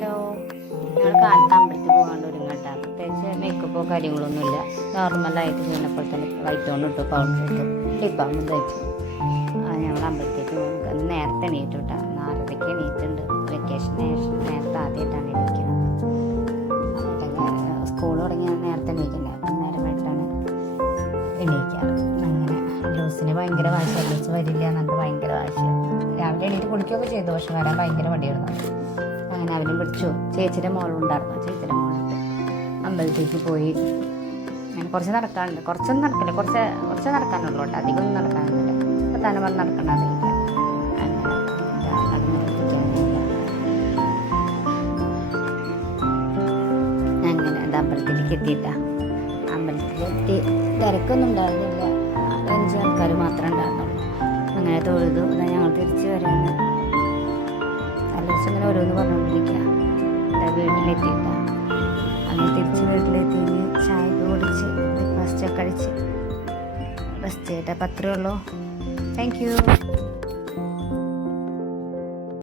Hello, ഞങ്ങൾ കാലത്ത് അമ്പലത്തിൽ പോകാണ്ട് ഒരുങ്ങട്ടാ. പ്രത്യേകിച്ച് മേക്കപ്പോ കാര്യങ്ങളൊന്നുമില്ല. നോർമലായിട്ട് ചെയ്യുന്നപ്പോൾ തന്നെ വൈറ്റ് ഓൺ ഇട്ടു, പൗഡർ ഇട്ടു, ലിപ്പാമ്പും തയ്ച്ചു. ഞങ്ങൾ അമ്പലത്തേക്ക് പോകും. നേരത്തെ എണീറ്റു കേട്ടോ. 6:30 എണീറ്റുണ്ട്. വെക്കേഷൻ നേരത്തെ ആദ്യമായിട്ടാണ് എണീക്കുന്നത്. സ്കൂൾ തുടങ്ങിയ നേരത്തെ എണീക്കില്ല. അപ്പം നേരം വേണ്ടിയിട്ടാണ് എണീക്കാറ്. അങ്ങനെ ലൂസിന് ഭയങ്കര വാശിയാണ്. ലൂസ് വരില്ല എന്നിട്ട് ഭയങ്കര വാശിയാണ്. രാവിലെ എണീറ്റ് കുളിക്കുകയൊക്കെ ചെയ്തു, പക്ഷെ വരാൻ ഭയങ്കര മടിയായിരുന്നു. അങ്ങനെ അവനും പിടിച്ചു. ചേച്ചിയുടെ മോളുണ്ടായിരുന്നു. ചേച്ചിയുടെ മോളുണ്ട്. അമ്പലത്തേക്ക് പോയി. അങ്ങനെ കുറച്ച് നടക്കാനുണ്ട്. കുറച്ചൊന്നും നടക്കില്ല, കുറച്ച് നടക്കാനുള്ളൂ കേട്ടോ. അധികമൊന്നും നടക്കാനൊന്നുമില്ല. അപ്പം തന്നെ പറഞ്ഞ് നടക്കണം. അറിയില്ല. അങ്ങനെ നടന്നിരിക്കാനില്ല. അങ്ങനെ എന്താ അമ്പലത്തിലേക്ക് എത്തിയിട്ടാ. അമ്പലത്തിലെത്തി. തിരക്കൊന്നും ഉണ്ടായിരുന്നില്ല. 5 ആൾക്കാർ മാത്രമേ ഉണ്ടായിരുന്നുള്ളൂ. അങ്ങനെ തൊഴുതു. എന്നാൽ ഞങ്ങൾ തിരിച്ച് വരുന്നത് ഇങ്ങനെ ഓരോന്ന് പറഞ്ഞുകൊണ്ടിരിക്കുക. വീട്ടിലെത്തിയിട്ടാ. അങ്ങനെ തിരിച്ച് വീട്ടിലെത്തി ചായയൊക്കെ കുടിച്ച് ബ്രേക്ക്ഫാസ്റ്റൊക്കെ കഴിച്ച് റെസ്റ്റ് ചെയ്തിട്ട് അപ്പം അത്രയേ ഉള്ളൂ. Thank you.